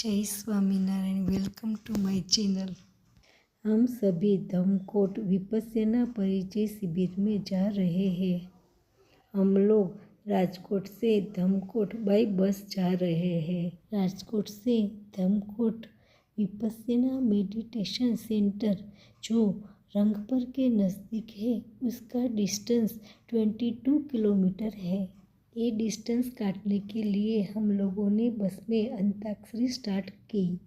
जय Swaminarayan. Welcome to my channel. हम सभी धमकोट विपस्यना परिचय शिविर में जा रहे हैं। हम लोग राजकोट से धमकोट बाई बस जा रहे हैं। राजकोट से धमकोट विपस्यना मेडिटेशन सेंटर जो रंगपर के नज़दीक है, उसका डिस्टेंस 22 किलोमीटर है। ये डिस्टेंस काटने के लिए हम लोगों ने बस में अंताक्षरी स्टार्ट की।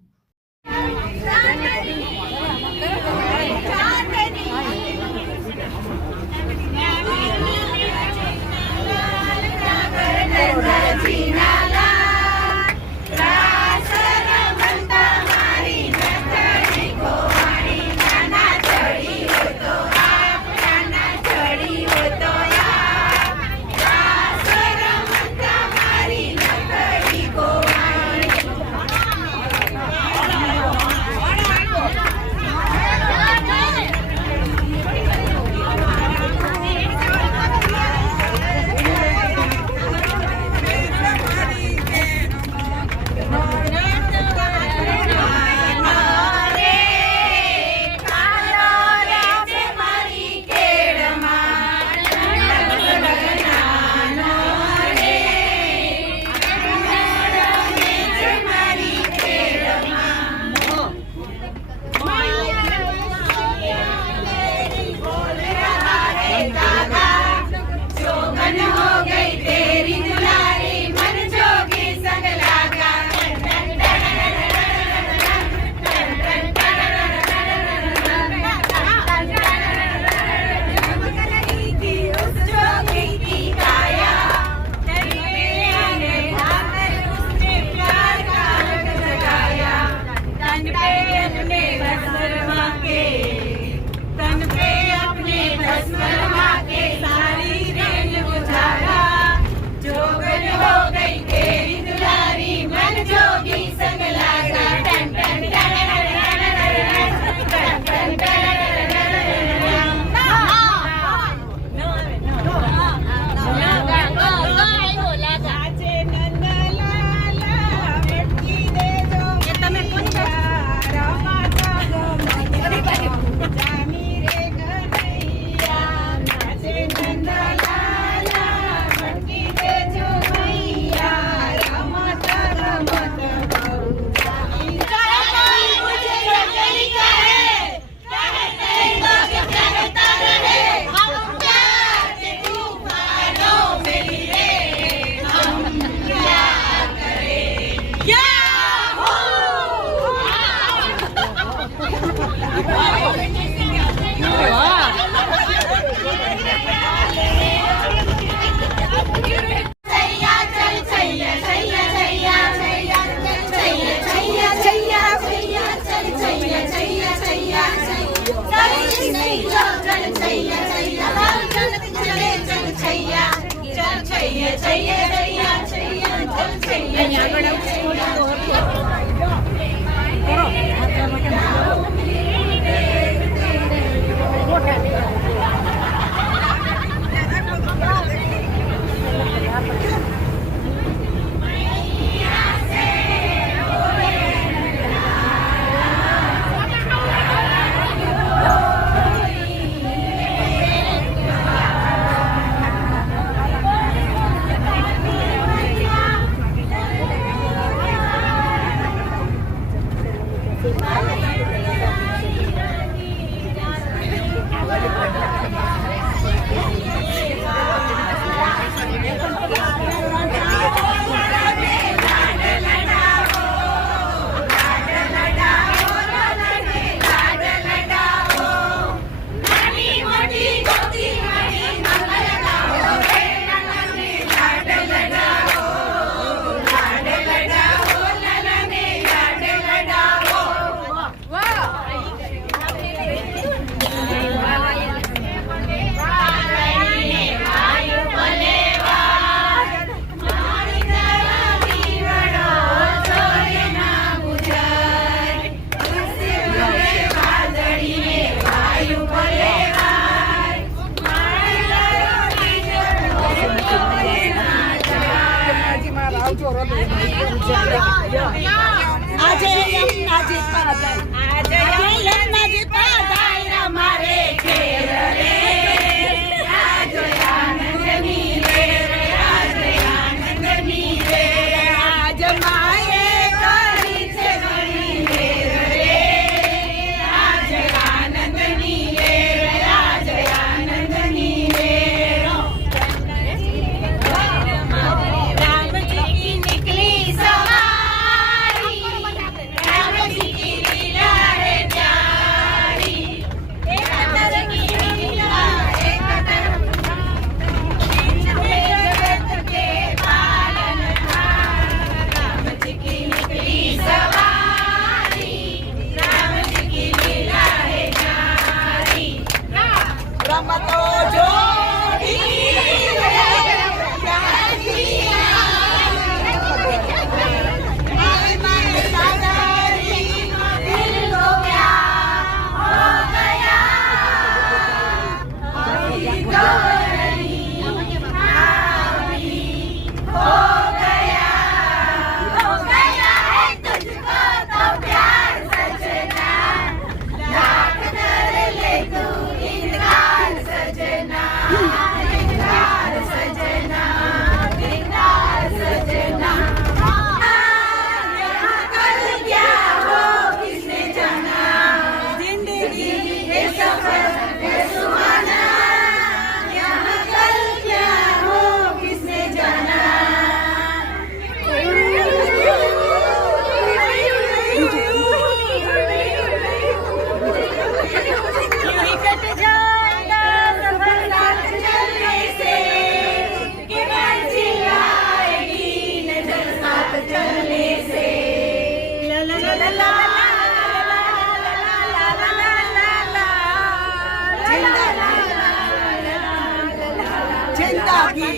जिंदगी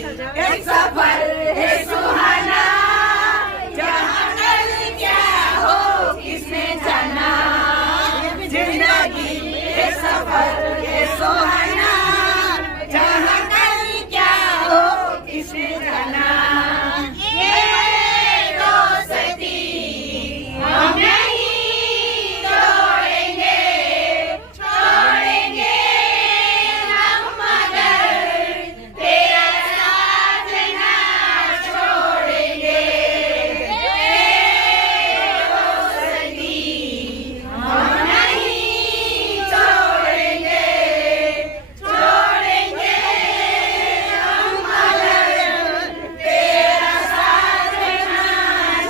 एक सफर है सुहाना, जहाँ कल क्या हो किसने जाना। जिंदगी एक सफर है सुहाना, जहाँ कल क्या हो किसने जाना। ये दोस्ती हम नहीं तोड़ेंगे, छोड़ेंगे हम मगर तेरा साथ ना छोड़ेंगे। ये दोस्ती हम नहीं तोड़ेंगे, छोड़ेंगे हम मगर तेरा साथ ना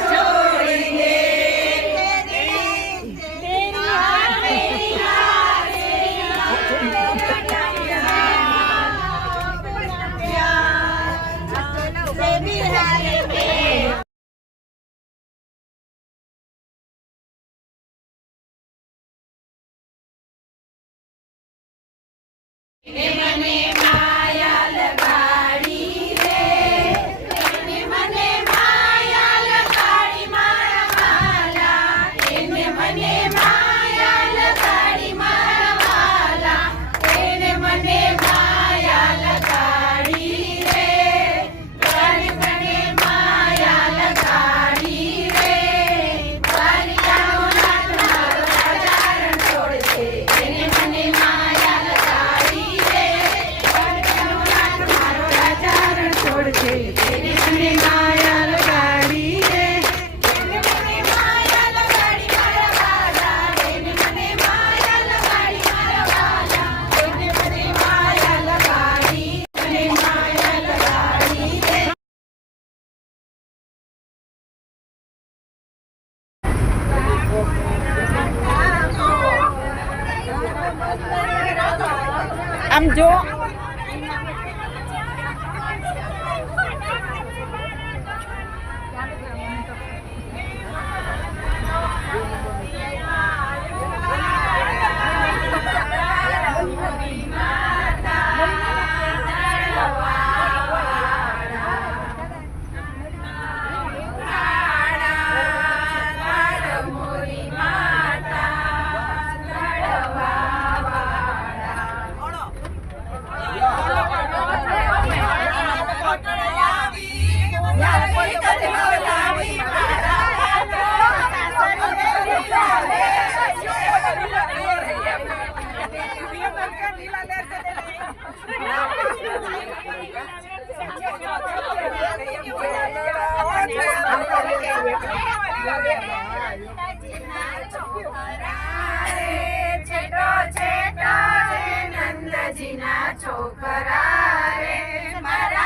छोड़ेंगे। મને માયા લગાડી રે, મને માયા લગાડી મારા વાલા, એને મને માયા લગાડી મારા વાલા, એને મને માયા લગાડી રે, મને માયા લગાડી રે, પરિયાનો નાથ મારો રાજારણ છોડશે, એને મને માયા લગાડી રે, પરિયાનો નાથ મારો રાજારણ છોડશે, એને મને માયા લગાડી રે, એને મને માયા લગાડી મારા વાલા, એને મને માયા લગાડી મારા વાલા, એને મને માયા લગાડી, મને માયા લગાડી રે. આમ જો નંદજીના છોકરા રે છેટો છેટો રે નંદજીના છોકરા રે મારા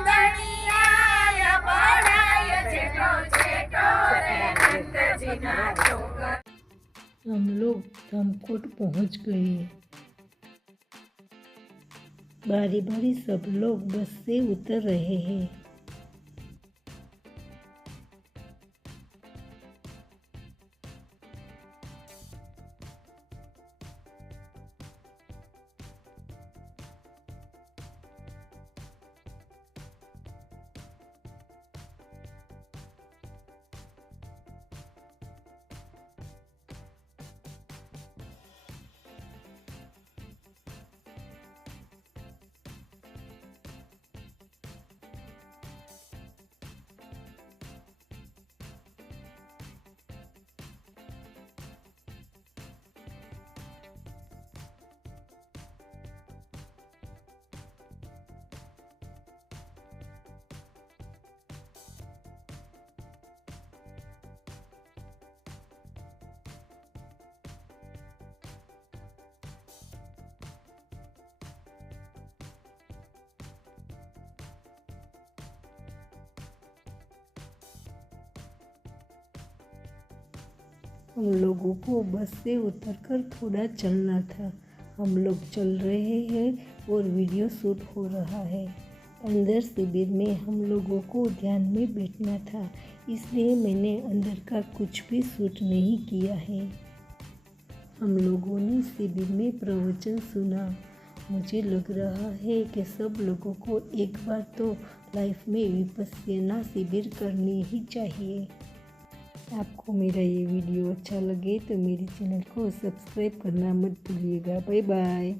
નંદનિયા પડાય છેટો છેટો રે नंदजीना छोकरा। हम लोग धमकोट पहुंच गए। बारी बारी सब लोग बस से उतर रहे हैं। हम लोगों को बस से उतरकर थोड़ा चलना था। हम लोग चल रहे हैं और वीडियो शूट हो रहा है। अंदर शिविर में हम लोगों को ध्यान में बैठना था, इसलिए मैंने अंदर का कुछ भी शूट नहीं किया है। हम लोगों ने शिविर में प्रवचन सुना। मुझे लग रहा है कि सब लोगों को एक बार तो लाइफ में विपस्यना शिविर करनी ही चाहिए। आपको मेरा ये वीडियो अच्छा लगे तो मेरे चैनल को सब्सक्राइब करना मत भूलिएगा। Bye bye.